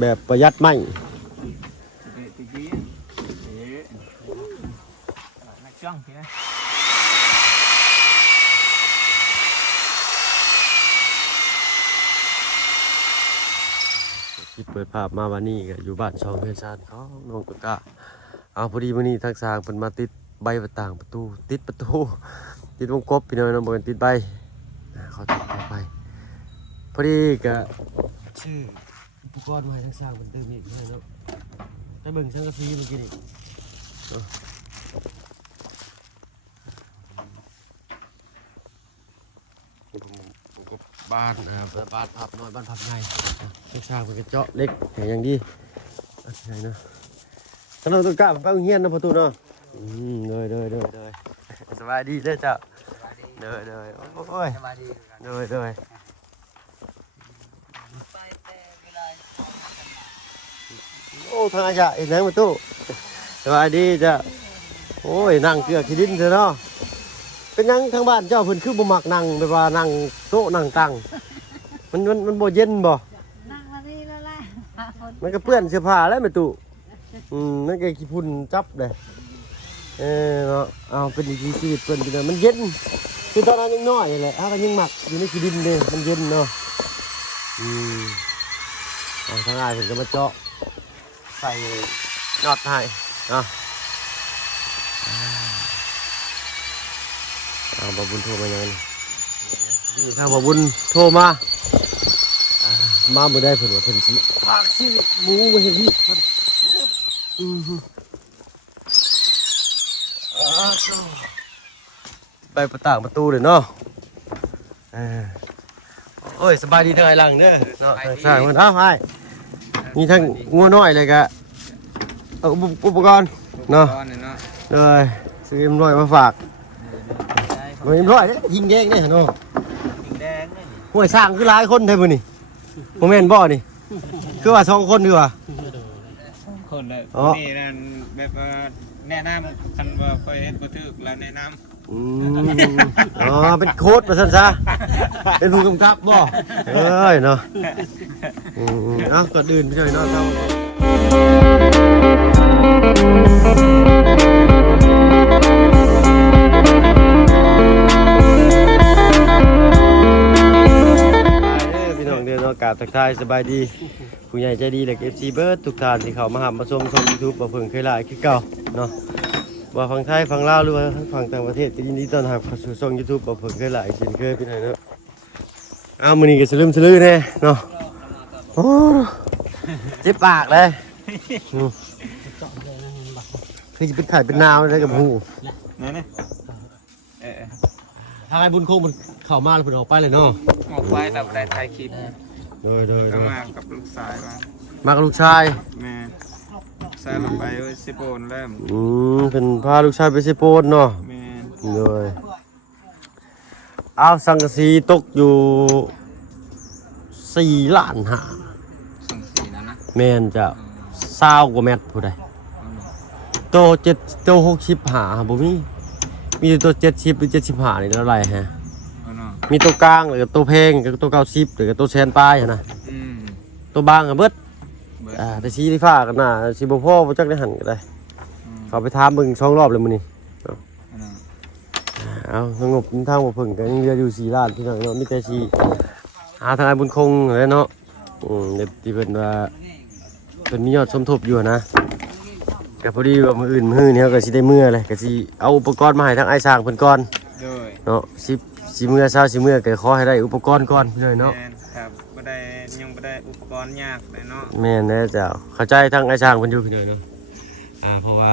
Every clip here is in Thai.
แบบประหยัดไม้ที่เปิดภาพมาวันนี้ก็อยู่บ้านช่องเพื่อนชาติเขาน้องตะกะเอาพอดีวันนี้ทักษะเพิ่นมาติดใบต่างประตูติดประตูติดวงกบพี่น้อยน้องบอกกันติดใบเขาติดเข้าไปพอดีก็ชื่ออุปกรณ์มาให้ทักษะเพิ่นเติมอีกให้เนาะได้เบิ่งสังกะสีเมื่อกี้นี่บ้านบ้านพับน้อยบ้านพับใหญ่ทักษะเพิ่นก็เจาะเล็กอย่างดีอะไรเนาะถ้าเราต้องกล้าไปโรงเรียนนะประตูเนาะเลยสบายดีเด้อจ้ะเลยโอ้ยเลยโอ้ทางอาจารย์เห็นไหมประตูสบายดีจ้ะโอ้ยนั่งเกลือขี้ดินเถอะเนาะเป็นยังทางบ้านเจ้าเพิ่นคือบ่มักนั่งแบบว่านั่งโต๊ะนั่งตั้งมันบ่เย็นบ่นั่งมานี่แล้วแหละมันก็เปื้อนเสื้อผ้าแล้วประตูนั่นก็ขี้ฝุ่นจับเลยเนาะเอาเป็นอีกชีวิตเปิ้นไปเลยมันเย็นคือตอนนั้นยังน้อยแหละก็ยังหมักอยู่ในขี้ดินเลยมันเย็นเนาะเอาทางอ้ายเพิ่นก็มาเจาะใส่น็อตให้เนาะบ่บุญโทรมาอย่างนี้ถ้าบ่บุญโทรมามื้อใดเพิ่นว่าเพิ่นสิพากสิหมูมาเฮ็ดนี่เพิ่นไปประต่างประตูเลยเนาะโอ้ยสบายดีทั้งไอ้หลังเด้อเนาะสร้างมันให้มีทั้งงัวน้อยเลยกะเอาอุปกรณ์เนาะเลยซื้อน้อยมาฝากมันน้อยเนี่ยยิงแดงเนี่ยเนาะห่วยสร้างคือหลายคนเท่านี้โมเมนต์บ่นี่คือว่า2 คนดีกว่าคนเลยนี่นั่นแบบแนะนำกันว่าเคยเห็นบันทึกแล้วแนะนำเป็นโค้ดมาสั้นซะเป็นผู้กำกับบ่เอ้ยเนาะก่อนอื่นพี่หน่อยเนาะครับพี่น้องเดินอากาศทักทายสบายดีผู้ใหญ่ใจดีและFCเบิร์ดทุกท่านที่เข้ามาหามาชมYouTube บ่เพิ่งเคยหลายคือเก่าเนาะว่าฝั่งไทยฝั่งลาวหรือว่าฝั่งต่างประเทศก็ยินดีต้อนรับเข้าสู่ช่อง YouTube บ่เพิ่งเคยหลายเช่นเคยพี่น้องเนาะมื้อนี้ก็สลืมสลือแน่เนาะโอ้เจ็บปากเลยคือจะเป็นไข่เป็นนาวได้กับหูนี่ทางไอ้บุญคงมันเข้ามาแล้วเพิ่นออกไปเลยเนาะออกไปแต่ได้ถ่ายคลิปก็มากับลูกชายมากับลูกชายแม่ชายลงไปสิโปนเริ่มเป็นพาลูกชายไปสิโปนเนาะแม่เลยเอาสังกะสีตกอยู่4 ล้านหาสังกะสีนะแม่นจะ20 กว่าเมตรผู้ใดโต7โต60หาบ่มีตัว70หรือ75นี่เท่าไหร่ฮะมีตัวกลางหรือตัวเพลงกับตัว90หรือตัวแสนปลายนะตัวบางกับเบิดแต่สีที่ฟ้ากันน่ะสิบ่พอบ่จักได้หันก็ได้เขาไปถามเบิ่ง2 รอบเลยมื้อนี้เอาสงบทางบ่เพิ่งก็ยังเหลืออยู่4 ล้านพี่น้องเนาะมีแต่สิหาทางไอ้บุญคงเลยเนาะเด็ดที่เพิ่นว่าเพิ่นมียอดสมทบอยู่นะก็พอดีว่ามื้ออื่นมื้อนี้ก็สิได้มื้อเลยก็สิเอาอุปกรณ์มาให้ทางไอ้สร้างเพิ่นก่อนเนาะสิมื้อเช้าสิมื้อก็ขอให้ได้อุปกรณ์ก่อนเลยเนาะครับบ่ได้ยังบ่ได้อุปกรณ์ยากเลยเนาะแม่นแน่เจ้าเข้าใจทางไอ้สร้างเพิ่นอยู่พี่น้อยเนาะเพราะว่า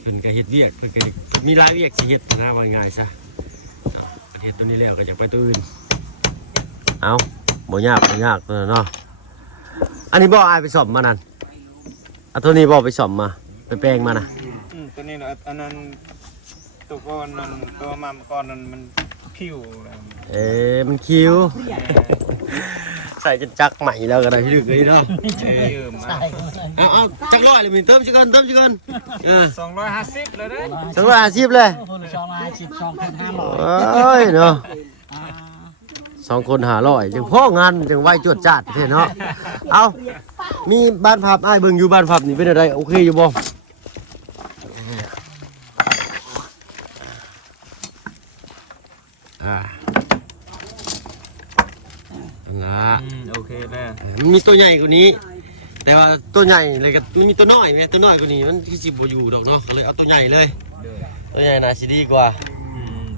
เพิ่นก็เฮ็ดเวียกเพิ่นก็มีหลายเวียกสิเฮ็ดนะว่าง่ายซะประเทศตัวนี้แล้วก็จะไปตัวอื่นเอาบ่ยากตัวเนาะอันนี้บ่อายไปซ่อมมานั่นตัวนี้บ่ไปซ่อมมาไปแปลงมานะตัวนี้อันนั้นตัวก้อนนั้นตัวมาก้อนนั้นมันคิวมันคิวใส่จนจักใหม่แล้วก็ได้พี่ดึกเลยเนาะเอาจักร้อยเลยมีเติมชิกัน250เลยเด้250เลย250 2,500เอ้ยเนาะ 2คน500จังพ่องานจังไว้จวดจ้าดเท่เนาะเอามีบ้านพับอ้ายเบิ่งอยู่บ้านพับนี่เป็นอะไรโอเคอยู่บ่โอเคแล้ว มันมีตัวใหญ่กว่านี้ แต่ว่าตัวใหญ่เลยกับมีตัวน้อยแม่ตัวน้อยกว่านี้มันคือสิบ่อยู่ดอกเนาะก็เลยเอาตัวใหญ่เลยตัวใหญ่น่าสิดีกว่า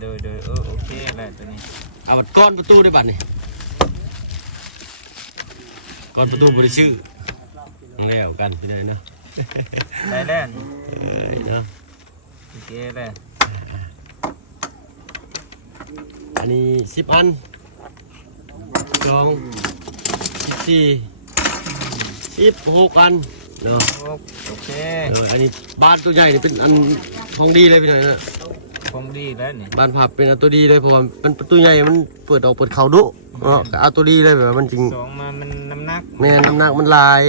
โดยโอเคแหละตัวนี้เอาบัดก้อนประตูได้บัดนี่ก้อนประตูบ่ได้ซื้อแล้วกันไปเลยเนาะได้แล้วเนาะโอเคแล้วอันนี้10 อัน2 14 16 อันเนาะโอเคอันนี้บ้านตัวใหญ่นี่เป็นอันของดีเลยพี่หน่อยนะของดีแล้วนี่บ้านผับเป็นอันตัวดีเลยเพราะว่าเป็นประตูใหญ่มันเปิดออกเปิดเข่าดุเนาะเอาตัวดีเลยแบบมันจริงสองมามันน้ำหนักแม่น้ำหนักมันลาย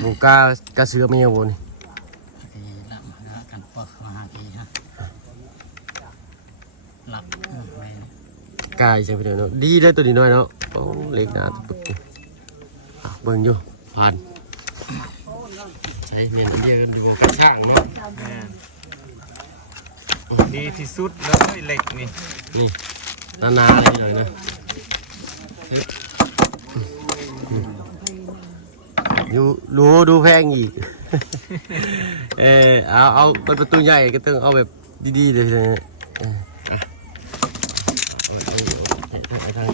หมูกาเสือไม่เอานี่กายใช่ไหมเนาะดีเลยตัวนี้น้อยเนาะโอ้เล็กหนาตัวปึ๊กเบิ่งอยู่ผ่านใช้เมนเดียกันอยู่กระช่างเนาะดีที่สุดเลยเหล็กนี่นาเลยหน่อยนะดูแพงอีกเอาประตูใหญ่ก็ต้องเอาแบบดีๆเลยนะ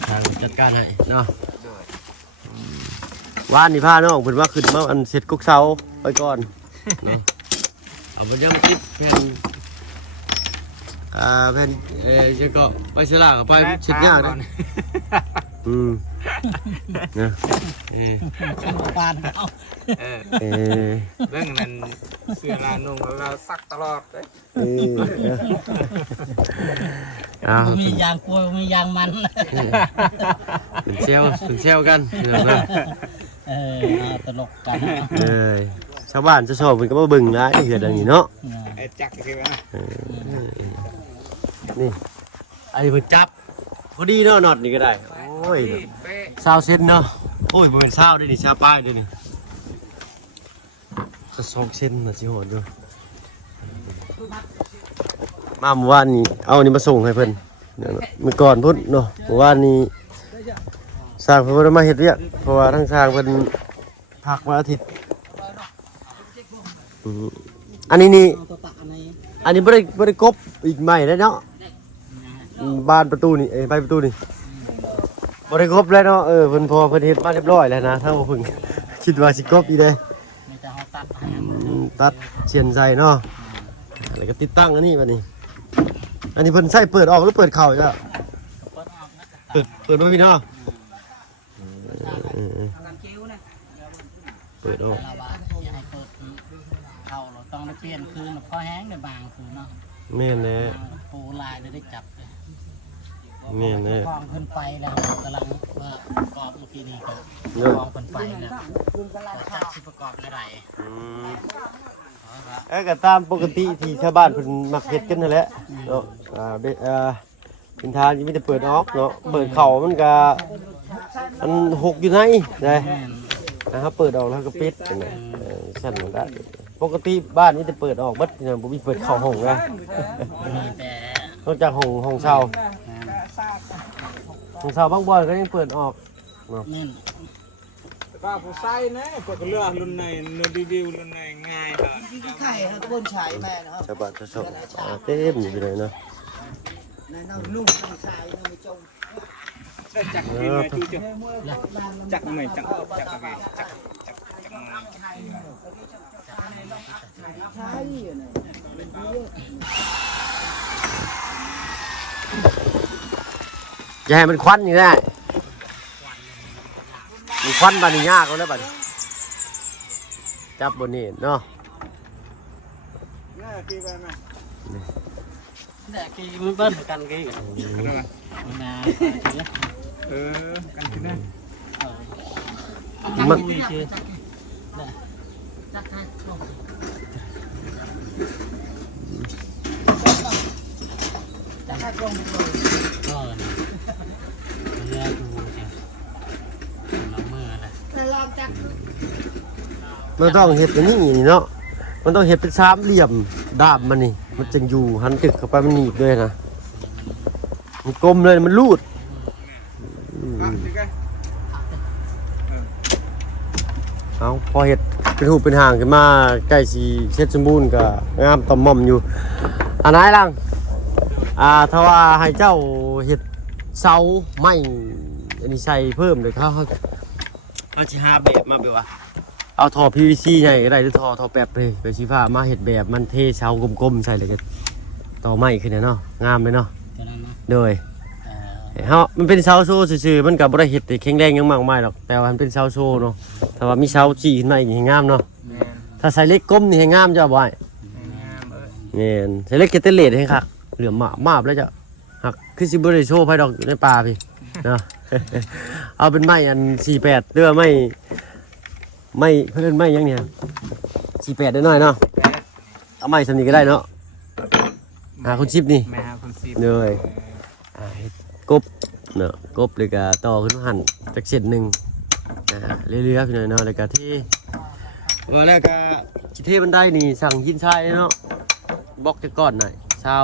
ทางจัดการให้เนาะว่านนี่ผ้าเนาะเพิ่นว่าขึ้นมาอันเสร็จกุ๊กเสาไปก่อนเอาไปยังติดแผ่นแผ่นจะก็ไปเสลากไปเช็ดยากนะเนี่ยปานเอาเรื่องนั้นเสื้อลานุ่งเราซักตลอดเลยมียางกลัวมียางมันเป็นเซลกันตลกกันชาวบ้านจะชอบมันก็มาบึงนะไอ้เหี้ยดังนี้เนาะจักคือว่านี่ไอ้เพิ่งจับพอดีเนาะน็อตนี่ก็ได้โอ้ยซาวเส้นเนาะโอ้ยมันเป็นซาวด้วยนี่ซาวป้ายด้วยนี่จะ2 เส้นนะสิโหดด้วยมาเมื่อวานนี้เอานี่มาส่งให้เพิ่นเมื่อก่อนพุ่นเนาะเมื่อวานนี้สร้างเพิ่นมาเฮ็ดเวียกเพราะว่าทั้งสร้างเพิ่นพักวันอาทิตย์อันนี้บ่ได้กบอีกใหม่ได้เนาะบานประตูนี่ใบประตูนี่บ่ได้กบแล้วเนาะเพิ่นพอเพิ่นเฮ็ดมาเรียบร้อยแล้วนะถ้าบ่เพิ่งคิดว่าสิกบอีกเด้ตัดเชียนใส่เนาะแล้วก็ติดตั้งอันนี้บัดนี้อันนี้เพิ่นใส่เปิดออกหรือเปิดเข้าจ้ะเปิดบ่พี่เนาะเปิดออกเขาเราต้องได้เปลี่ยนคืนพอแห้งในบางคืนเนาะแม่นแน่ปูลายได้จับแม่นแน่กองขึ้นไปแล้วกำลังว่ากอบอีกทีนี้ก็กองขึ้นไปแล้วจับสิประกอบอะไรก็ตามปกติที่ชาวบ้านเพิ่นมักเฮ็ดกันนั่นแหละเนาะเป็นทางที่มีแต่เปิดออกเนาะเปิดเข่ามันก็มันหกอยู่ในได้นะครับเปิดออกแล้วก็ปิดสั่นได้ปกติบ้านนี้จะเปิดออกบัดเนี่ยบ่มีเปิดเข่าห้องนะนอกจากห้องเช่าบางบ่อนก็ยังเปิดออกเนาะป้าผู้ใส่นะพวกเรือรุ่นไหนเรือดีๆรุ่นไหนง่ายค่ะที่ไข่ครับบนชายแม่นะครับชาวบ้านชอบเต็มอยู่เลยเนาะในน้ำลุ่มชายน้ำจงจักกินมาจู่ๆจักไม่จักอะไรจักอย่าให้มันควันอยู่ได้มันควันบานี่ยากแล้วบัดจับบนนี้เนาะกี่มันเบิ้ลกันกี่กันขึ้นนะมันเรือ แล้วดูสิเราเมื่อเลย มันต้องเห็ดเป็นนี่เนาะมันต้องเห็ดเป็นสามเหลี่ยมดาบมันนี่มันจึงอยู่หันตึกเข้าไปมันหนีบด้วยนะมันกลมเลยมันรูดเอาพอเห็ดเป็นหูเป็นห่างขึ้นมาใกล้สีเช็ดสมบูรณ์ก็งามต่อมม่อมอยู่อันไหนล่ะถ้าว่าให้เจ้าเห็ดเสาไม้อันนี้ใส่เพิ่มเลยเขาจะหาแบบมาแบบว่าเอาท่อ PVC ใหญ่ก็ได้หรือท่อแป๊บเลยไปสีฟ้ามาเห็ดแบบมันเทเสากลมๆใส่เลยก็ต่อไม้ขึ้นเนาะงามเลยเนาะโดยมันเป็นเสาโซ่ซื่อๆมันกับบริเห็ดแต่แข็งแรงยังมากมายหรอกแต่ว่ามันเป็นเสาโซ่เนาะแต่ว่ามีเสาจีขึ้นมาอีกให้งามเนาะถ้าใส่เล็กก้มนี่ให้งามจ้ะบ่อยเนี่ยใส่เล็กเกตเตเลตให้คักเหลือมมาบแล้วจ้ะหักคือซิบริโชไพดอกอยู่ในป่าพี่เนาะ เอาเป็นไม้อัน48เด้อไม่เพื่อนไม่ยังเนี่ย48ได้หน่อยเนาะเอาไม้สำนีก็ได้เนาะคนชิปนี่ แม่คนสิบ เลยกบเนาะกบเลยก็ต่อขึ้นมาหั่นจากเศษหนึ่งเรื่อยๆพี่หน่อยเนาะเลยก็ที่ว่าแล้วก็จิเทบันไดนี่สั่งหินทรายเนาะบล็อกจะก้อนหน่อยเช้า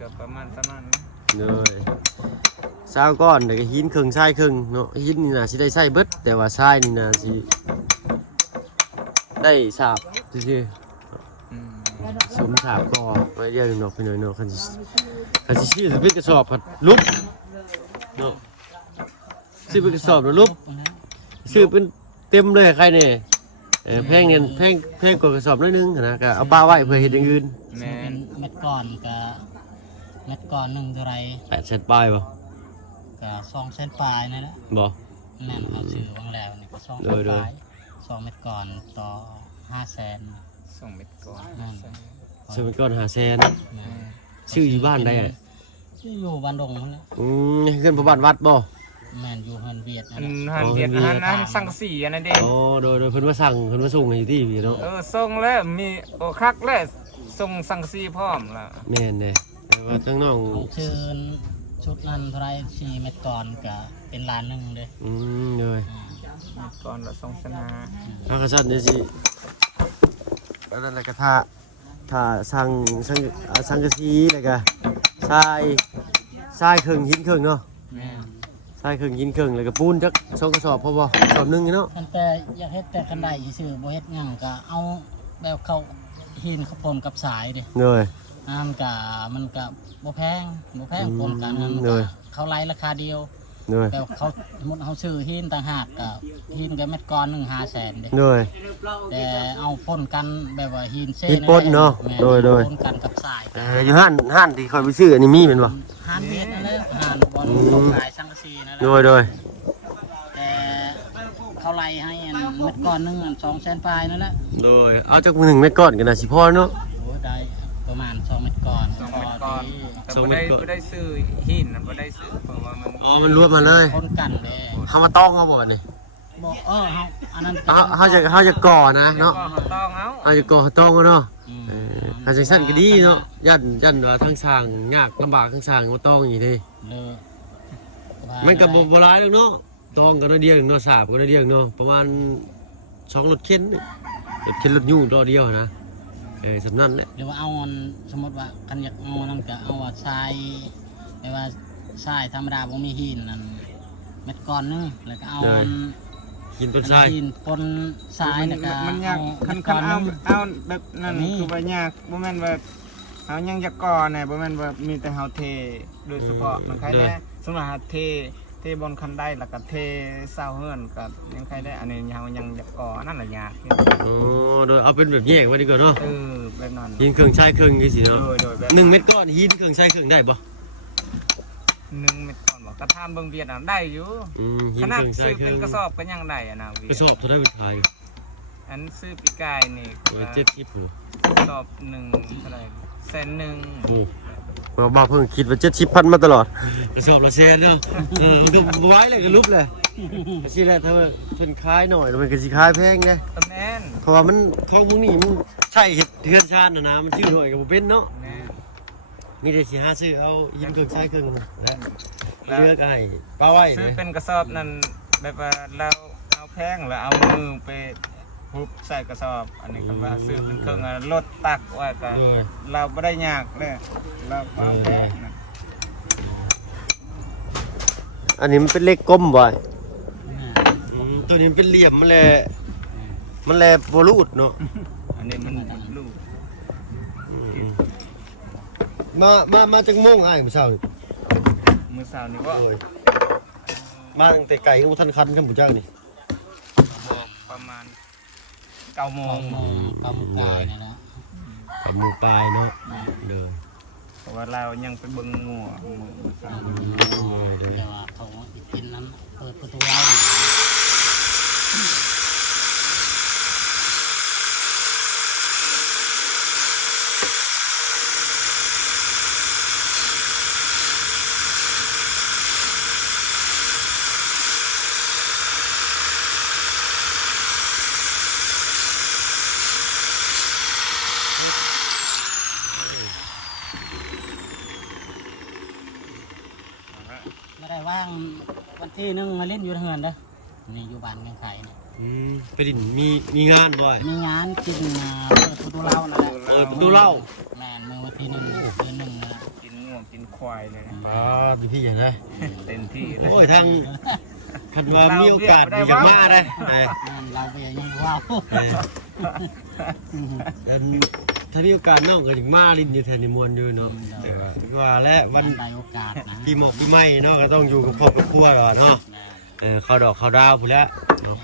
ก็ประมาณนั้น เลยเช้าก้อนเดี๋ยวก็หินครึ่งทรายครึ่งเนาะหินนี่นะสิได้ใส่เบิดแต่ว่าทรายนี่นะสิได้สาบซื่อๆสมสาบก็ไว้เดียวเนาะพี่หน่อยเนาะคันสิชื่อสิเป็นกระสอบผัดลุบเนาะซื้อเป็นกระสอบแล้วลุบซื้อเป็นเต็มเลยใครเนี่ยแพงเงินแพงกว่ากระสอบน้อยนึงนะก็เอาปลาไว้เพื่อเห็ดอย่างอื่น แม่เม็ดก่อนกับเม็ดก่อนหนึ่งเท่าไร 8 เซนปลายป่ะ กับ2 เส้นปลายนั่นแหละ บ่ นั่นเอาชื่อวางแล้วนี่ก็2 เส้นปลาย2 เม็ดก่อนต่อ5 แสน ส่งเม็ดก่อน ซื้อเป็นก้อน5 แสนชื่ออยู่บ้านได้อ่ะ อยู่บ้านดงนั่นแหละ ขึ้นพระบาทวัดบ่ แม่นอยู่เฮือนเวียดนั่น หันเวียดหันสังสีอันนั้นเด้ โอ้โดยเพิ่นว่าสั่งเพิ่นว่าส่งให้อยู่ที่พี่เนาะ ส่งแล้วมีโอคักแล้วส่งสังสีพร้อมล่ะ แม่นเด้แต่ว่าทั้งน้อง เอาเชิญชุดนั้นเท่าไร4 เม็ดก่อนกับเป็นล้านหนึ่งเลย เลย เม็ดก่อนละ2 สนา ถ้ากระสันเดี๋ยวสิอันนั้นแหละก็ถ้าสั่งกะสีแล้วก็ทรายครึ่งหินครึ่งเนาะ แม่น ทรายครึ่งหินครึ่งแล้วก็ปูนจัก2 กระสอบพอบ่กระสอบหนึงเนาะ มันแต่อยากเฮ็ดแต่คันใดซื่อบ่เฮ็ดหยังก็เอาแบบเขาหินเขาปนกับสายเด้ เลย มันก็บ่แพงปนกันมัน เล ก็ ย เขาไล่ราคาเดียว เลย แบบเขาสมมุติเขาซื้อหินต่างหากก็หินก็เม็ดก้อนหนึง5 แสนเด้ เลย แต่เอาปนกันแบบว่าหินเซ่ หินปนเนาะ แม่ โดย ปนกันกับสาย อยู่ห้านที่คอยไปซื้ออันนี้มีแม่นบ่ หานเวียดนั่นแหละหานบอลเขาขายสังกะสีนั่นแหละ โดย แต่เขาไล่ให้อันเม็ดก้อนหนึงอัน2 แสนปลายนั่นแหละ โดยเอาจาก1 เม็ดก้อนกันน่ะสิพอเนาะ โอ้ได้ประมาณ2 เม็ดก้อน 2 เม็ดก่อน สองเม็ดก่อน บ่ได้ซื้อหินบ่ได้ซื้อเพราะว่ามัน อ๋อมันรวมมาเลย ปนกันเลย เฮามาต้องเอาบ่นี่ บอกเฮาอันนั้น เฮาจะก่อนะเนาะ ก็ต้องเอา เฮาจะก่อต้องเอาเนาะ อืม ถ้าจังซั่นก็ดีเนาะยันว่าทั้งช่างยากลำบากทั้งช่างมาต้องอย่างนี้เด้ เลย มันก็บ่หลายหรอกเนาะต้องก็น้อยเดียวเนาะสาบก็น้อยเดียวเนาะประมาณ2 รถเข็นนี่รถเข็นรถยูต่อเดียวนะสำนั้นแหละ หรือว่าเอาอันสมมติว่าคันอยากเอานั่นก็เอาว่าทรายไม่ว่าทรายธรรมดาบ่มีหินนั่นเม็ดก้อนหนึงแล้วก็เอาอัน กินต้นทราย หินปนทรายแล้วก็ มันยาก เม็ คั ด น ก้อนห เอา นึง เอาแบบนั้น อันนี้ คือว่ายากบ่แม่นว่าเอายังอยากก่อน่ะบ่แม่นว่ามีแต่เฮาเทโดยเฉพาะมันใครได้สมมุติว่าเทบนคันได้แล้วก็เทเสาเฮือนก็ยังใครได้อันนี้เฮายังอยากก่อนั่นน่ะยาก โอ้โดยเอาเป็นแบบแยกไว้ดีกว่าเนาะ แบบนั้น หินเครื่องใช้เครื่องจังซี่เนาะ โดยแบบ 1 เม็ดก้อนหินเครื่องใช้เครื่องได้บ่ 1 เม็ดก่อนบอกกระทำเบิ่งเวียดน่ะได้อยู่ หิ ข น นา เค ด รื่องใช้ ซื้อ เครื่ เป็ อน ง กระสอบก็ยังได้อะนะเวีย กระสอบเท่าได้เป็นไทย อันซื้อปีกายนี่ 70โห กระสอบหนึ่งเท่าไหร่100,000 โอ้บ่าวเพิ่งคิดว่า70,000มาตลอดกระสอบละแสนเนาะมันก็บ่ไหวเลยก็ลุบเลยสิแหละถ้าว่าเพิ่นขายหน่อยแล้วมันก็สิขายแพงเด้ ตะแม่น เพราะว่ามันของพวกนี้มันใช่เห็ดเทือนชาตินะมันชื่อหน่อยกับผมเป็นเนาะ แม่น มีแต่สิหาซื้อเอาหินเครื่องใช้เครื่องและเรือก็ให้ป้าไว้ ซื้อ นะ เป็นกระสอบนั่นแบบว่าเราเอาแพงแล้วเอามือไปหุบใส่กระสอบอันนี้คันว่าซื้อเป็นเครื่องรถตักไว้ก็ ด้วย เราไม่ได้ยากเลยเราเอาแพงนะ อันนี้มันเป็นเลขกลมบ่อย น่ะ ตัวนี้มันเป็นเหลี่ยมมันแลบ่รูดเนาะ อันนี้มันลูก มาจากโมงอ้ายมื้อเช้านี่ มือสาวนี่ว่า โอ้ยมาตั้งแต่ไกลก็บ่ทันคันครับผู้เจ้านี่ ประมาณ9 โมง ปลาหมึกกายนี่แหละ กับมือปลายเนาะเด้อ เพราะว่าเรายังไปเบิ่งงัวมือสาว เด้อ แต่ว่าเขากินนั้นเปิดประตูเล้านี่ ไม่ได้ว่างวันที่หนึงมาเล่นอยู่เฮือนเด้อนี่อยู่บ้านกันไข่นี่ ไปดินมีงานบ่อย มีงานจริงเปิดประตูเล้านั่นแหละ ประตูเหล้า แม่นมือวันที่หนึ่งเดือนหนึ่งนะ กินงัวกินควายเลยนะ ป้าพี่พี่เห็นได้ เต็มที่เลย โอ้ยทางคันว่ามีโอกาสอยากมาได้เออ แม่นเราไปยังว่าว เออแล้วถ้ามีโอกาสน้องก็อยากมาลินอยู่แทนในมวลอยู่เนาะแต่ว่าและวัน ได้โอกาสนะ ปีหมอกปีใหม่เนาะก็ต้องอยู่กับครอบกับครัวหรอเนาะ แม่น เข้าดอกเข้าดาวพูดแล้วเนาะ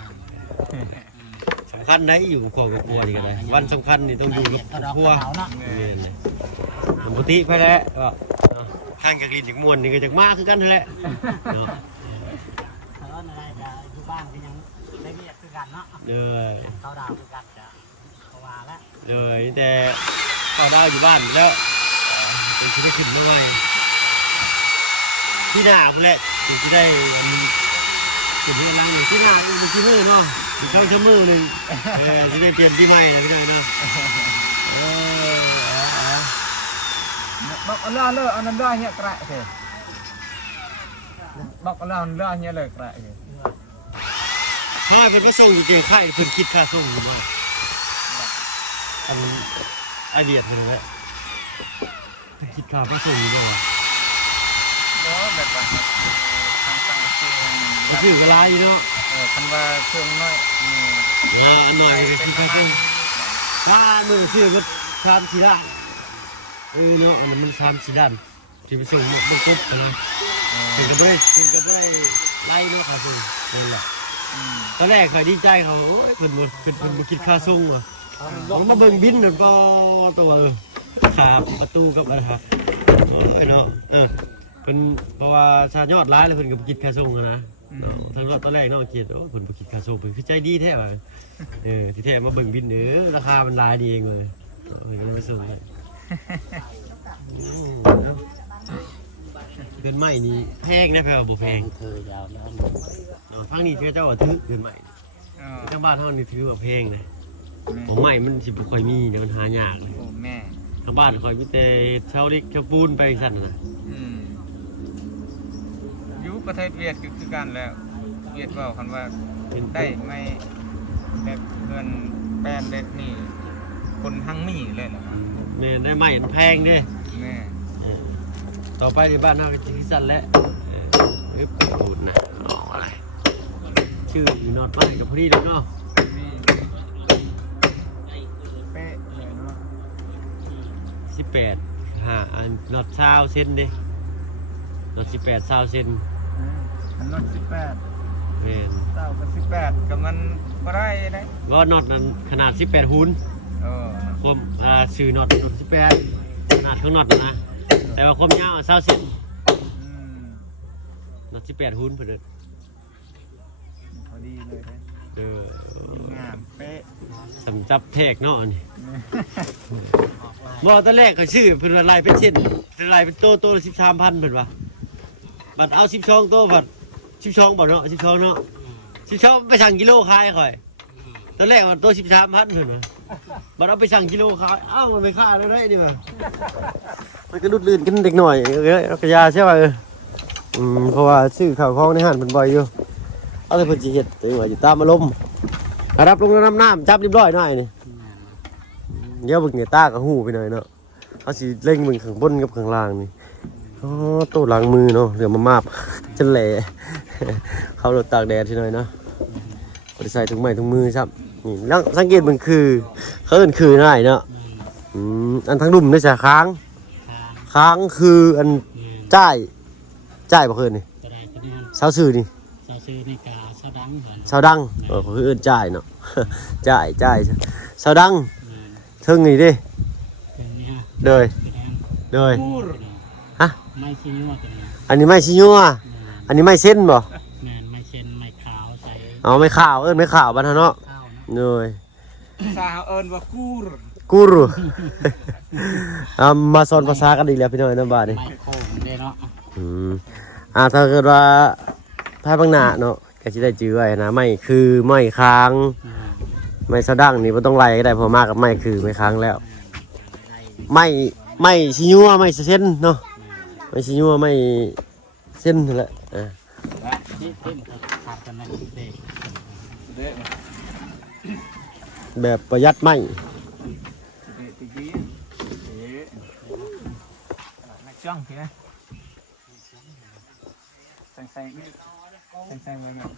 สำคัญไหนอยู่กับครอบกับครัวนี่ก็ได้วันสำคัญนี่ต้องอยู่กับ กระดอก ครั ก ว ระเขาเนาะ นี่เลยปกติไปแล้วก็เนาะข้างจากลินจากมวลนี่ก็จากมาคือกันนั่นแหละเนาะ เอออะไรจะอยู่บ้านก็ยังได้เรียกคือกันเนาะ เลย เขาดาวคือกันจะเขาว่าแล้ว เลยแต่เข้าดาวอยู่บ้านแล้วเป็นที่ได้ขึ้นมาใหม่ที่หน้าพูดแหละถึงจะได้อันนี้จุดที่กำลังอยู่ที่หน้าเป็นที่มือเนาะมีช่องชั่วมือหนึ่งจะได้เปลี่ยนที่ใหม่นะพี่น้อยเนาะเอา บอกเอาล่ะอันนั้นได้เนี่ยกระเถอะบอกเอาล่ะอันนั้นได้เนี่ยเลยกระเถอะ เพราะเป็นพระส่งอยู่เกียงไข่เพิ่นคิดค่าส่งอยู่ว่าอันไอเดียเพิ่นแหละเพิ่นคิดค่าพระส่งอยู่บ่วะ เพราะแบบว่าทางสั่งเครื่อง มันชื่อกระไรอยู่เนาะ คันว่าเครื่องน้อยนี่ อันหน่อยก็คิดค่าส่งถ้ามือซื้อมัน3-4ล้านเนาะอันนั้นมัน3-4ล้านที่ไปส่งบ่ครบนะถึงก็บ่ได้ไล่เนาะค่าส่งนั่นแหละตอนแรกเขาดีใจเขาโอ้ยเพิ่นบ่คิดค่าส่งว่ะผมมาเบิ่งบินนั่นก็ตัวครับประตูกับอะไรครับโอ้ยเนาะเพิ่นเพราะว่าชาญยอดร้ายเลยเพิ่นก็บ่คิดค่าส่งอะนะเนาะทั้งรอบตอนแรกเนาะคิดโอ้เพิ่นบ่คิดค่าส่งเพิ่นคือใจดีแท้ว่ะที่แท้มาเบิ่งบินราคามันหลายดีเองเลยเพิ่นก็เลยมาส่งให้เกินใหม่นี่แพงนะแพงบ่แพง เธอยาวแล้ว ทางนี้เจ้าว่าถือเกินใหม่ทางบ้านเฮานี่ถือว่าแพงนะของใหม่มันสิบ่ค่อยมีเดี๋ยวมันหายากเลย โอ้แม่ ทางบ้านค่อยมีแต่ชาวเล็กชาวปูนไปสั่นน่ะ อยู่ประเทศเวียดก็คือกันแล้วเวียดว่าคันว่า เป็น ได้ไม่แบบเงินแปลนเด็ดนี่คนทั้งมีเลยเหรอครับ แม่นได้ใหม่มันแพงเด้ แม่ ต่อไปในบ้านเฮาก็สิสั่นแล้วอึ๊บปูนนะอ๋ออะไรชื่ออีนอดไม้กับพอดีแล้วเนาะ นี่เป๊ะเลยเนาะ 18อันนอด20เซนเด้นอด18 20เซน อันนอต18 แม่น เต้าก็18กับมันบ่ได้ได้ ว่านอดนั้นขนาด18หุ่น เออ ความชื่อนอด18ขนาดของนอดนะแต่ว่าความยาว20เซน อืม นอด18หุ่นเพิ่นเด้อ พอดีเลยนะ เด้อ งามเป๊ะ สำจับแทกเนาะอันนี้บ่ตอนแรกก็ชื่อเพิ่นว่าลายเป็นเส้นเพิ่นลายเป็นโตละ 13,000 เพิ่นว่าบัดเอา12โตบัด12บ่เนาะ12เนาะ12ไปสั่งกิโลขายข่อยตอนแรกมันโต 13,000 เพิ่นว่า มันเอาไปสั่งกิโลขายอ้าวมันไม่ค่าแล้วได้ดิมันก็ลุดลื่นกันเด็กหน่อยกระยาใช่ป่ะเพราะว่าซื้อข้าวของในห้างมันบ่อยอยู่เอาแต่เพิ่นสิเฮ็ดแต่ว่าอยู่ตามอารมณ์รับลงน้ำจับเรียบร้อยหน่อยนี่เดี๋ยวเบิ่งเนี่ยตาก็หูไปหน่อยเนาะเขาสิเล่งเบิ่งข้างบนกับข้างล่างนี่อ๋อโต้หลังมือเนาะเดี๋ยวมาบจนแหล่เข้ารถตากแดดทีหน่อยเนาะบ่ได้ใส่ถุงไม้ถุงมือครับนี่แล้วสังเกตมันคือเขาเอิ้นคือหน่อยเนาะอันทั้งดุ่มนี่จะค้างคืออันจ่ายบ่คืนนี่เช้าซื่อนี่เช้าดังเขาคือเอิ้นจ่ายเนาะ จ่ายเช้าดังเทิงนี่ดิเลยฮะอันนี้ไม่ชิญัวอันนี้ไม่เส้นบ่ไม่เช่นไม่ขาวใส่ เอาไม่ข่าวเอิ้นไม่ข่าวบ้านเนาะเลย สาวเอิ้นว่ากูรู มาสอนภาษากันอีกแล้วพี่น้อยนะบ้านนี่ ไม่โค้งเลยเนาะถ้าเกิดว่าภายบางหน้าเนาะก็สิได้จื้อไว้นะไม่คือไม่ค้างไม่สะดั้งนี่บ่ต้องไล่ก็ได้พอมากกับไม่คือไม่ค้างแล้วไม่ชิญัวไม่เส้นเนาะไม่ชิญัวไม่เส้นนั่นแหละนี่เต้นขาดกันนะเด็ก แบบประหยัดไม่ช่องทีนะใส่ไว้เนี่ย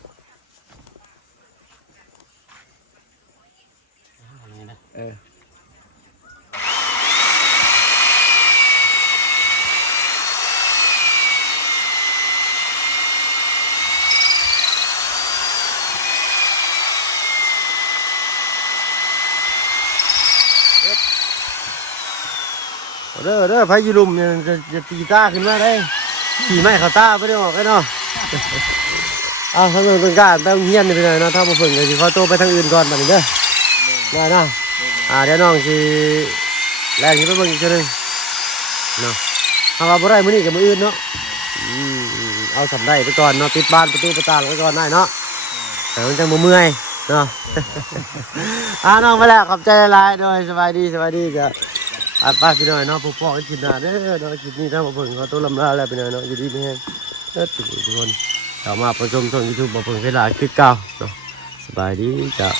เด้อไผอยู่ลุมเนี่ยจะตีตาขึ้นมาได้ขี่ไม้เขาตาไปได้ออกกันเนาะเอาทางอื่นเป็นการต้องเฮียนไปหน่อยเนาะถ้าบ่เพิ่งก็สิขอตัวไปทางอื่นก่อนบัดนี้เด้อได้เนาะเดี๋ยวน้องสิแล่นขึ้นไปเบิ่งอีกเทื่อนึงเนาะถ้าว่าบ่ได้มื้อนี้ก็มื้ออื่นเนาะเอาสำได้ไปก่อนเนาะปิดบ้านประตูประต่างไว้ก่อนได้เนาะมันจังบ่เมื่อยเนาะ น้องไปแล้วขอบใจหลายๆด้วยสบายดีจ้ะป้าพี่น้อยเนาะพ่อกันกินหน้าเด้อเนาะคลิปนี้ถ้ามาเพิ่งเขาตัวลำลาแล้วพี่น้อยเนาะอยู่ดีไม่แห้งทุกคนเข้ามาประชมช่อง YouTube มาเพิ่งเวลาคลิปเก่าเนาะสบายดีจ้ะ